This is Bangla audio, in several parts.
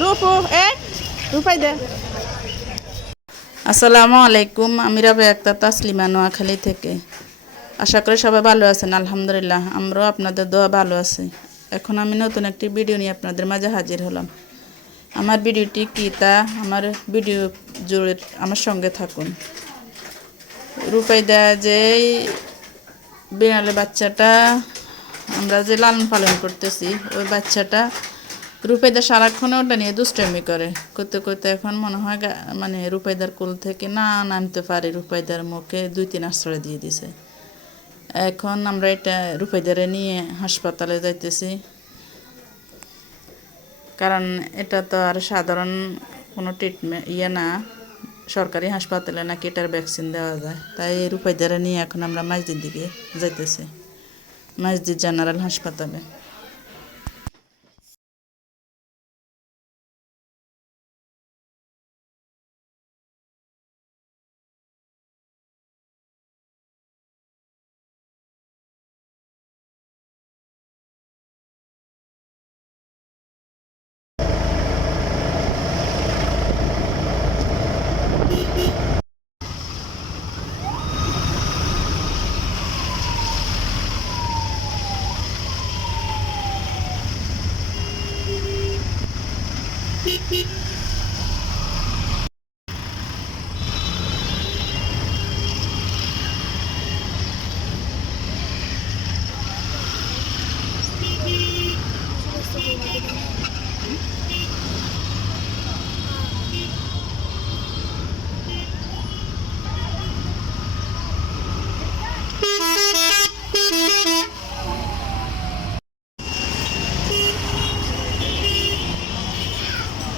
রূপু রূপাই দে। আসসালামু আলাইকুম, আমি রাবেয়া আক্তার তাসলিমা, নোয়াখালী থেকে। আশা করি সবাই ভালো আছেন। আলহামদুলিল্লাহ, আমরাও আপনাদের দোয়া ভালো আছি। এখন আমি নতুন একটি ভিডিও নিয়ে আপনাদের মাঝে হাজির হলাম। আমার ভিডিওটি কী তা আমার ভিডিও জুড়ে আমার সঙ্গে থাকুন। রূপাইদা যে বিড়ালের বাচ্চাটা আমরা যে লালন পালন করতেছি, ওই বাচ্চাটা রূপাইদা সারাক্ষণে ওটা নিয়ে দুষ্টামি করতে করতে এখন মনে হয় মানে রূপাইদার কোল থেকে না নামতে পারে। রূপাইদার মুখে 2-3 আশ্রয় দিয়ে দিছে। এখন আমরা এটা রূপাইদারে নিয়ে হাসপাতালে যাইতেছি, কারণ এটা তো আর সাধারণ কোনো ট্রিটমেন্ট না, সরকারি হাসপাতালে নাকি এটার ভ্যাকসিন দেওয়া যায়। তাই রূপাইদারে নিয়ে এখন আমরা মাঝদির দিকে যাইতেছি, মাঝদির জেনারেল হাসপাতালে।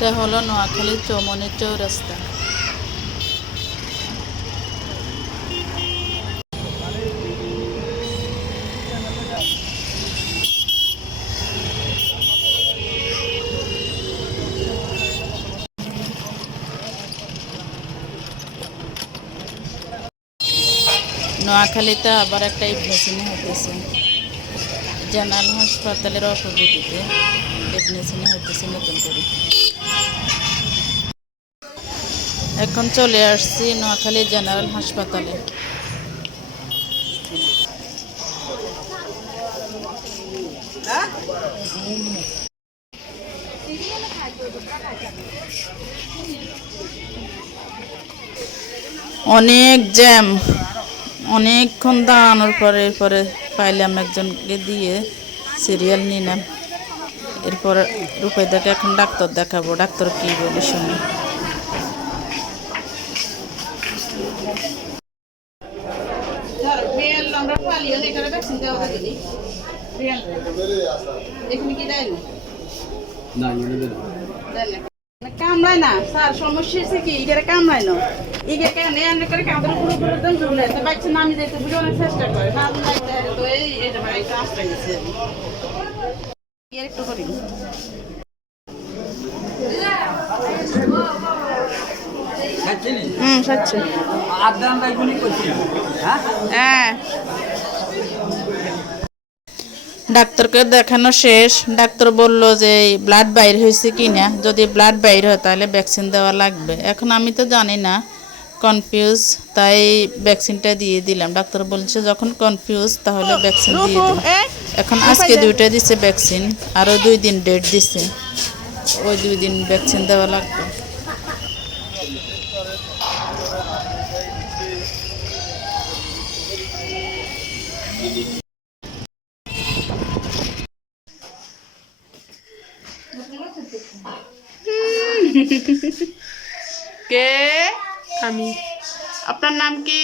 এটা হলো নোয়াখালী চৌমনির চৌরাস্তা। নোয়াখালীতে আবার একটা ইবনে সিনা হইতেছে, জেনারেল হাসপাতালের অপোজিটিতে ইবনে সিনা হইতেছে নতুন করে। এখন চলে আসছি নোয়াখালী জেনারেল হাসপাতালে। অনেক জ্যাম, অনেকক্ষণ দাঁড়ানোর পরে এরপরে পাইলাম একজনকে দিয়ে সিরিয়াল নিলাম। এরপরে রূপাইদাকে এখন ডাক্তার দেখাবো, ডাক্তার কি বলে শুনি। কামড়ায় না স্যার, সমস্যা হচ্ছে কি ইগের কামড়ায় না, ইগের কেনে এনে করে কাঁধের উপর উপরে একদম ঝুলে তো বাচ্চা নামি যাইতে বুঝে অনেক চেষ্টা করে না যাইতে, তো এই ভাই একটু আশ্রয় নিচ্ছে একটু করি। সাচ্ছি হ্যাঁ। ডাক্তারকে দেখানো শেষ। ডাক্তার বলল যে ব্লাড বাইর হয়েছে কি না, যদি ব্লাড বাইর হয় তাহলে ভ্যাকসিন দেওয়া লাগবে। এখন আমি তো জানি না, কনফিউজ, তাই ভ্যাকসিনটা দিয়ে দিলাম। ডাক্তার বলছে যখন কনফিউজ তাহলে ভ্যাকসিন দিয়ে দিন। এখন আজকে 2টা দিছে ভ্যাকসিন, আরও 2 দিন ডেট দিছে, ওই 2 দিন ভ্যাকসিন দেওয়া লাগবে। কে? আমি। আপনার নাম কি?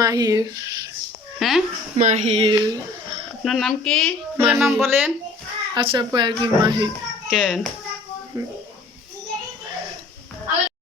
মাহির। হ্যাঁ মাহির। আপনার নাম কি? পুরো নাম বলেন। আচ্ছা, পয়ারকি মাহির। কেন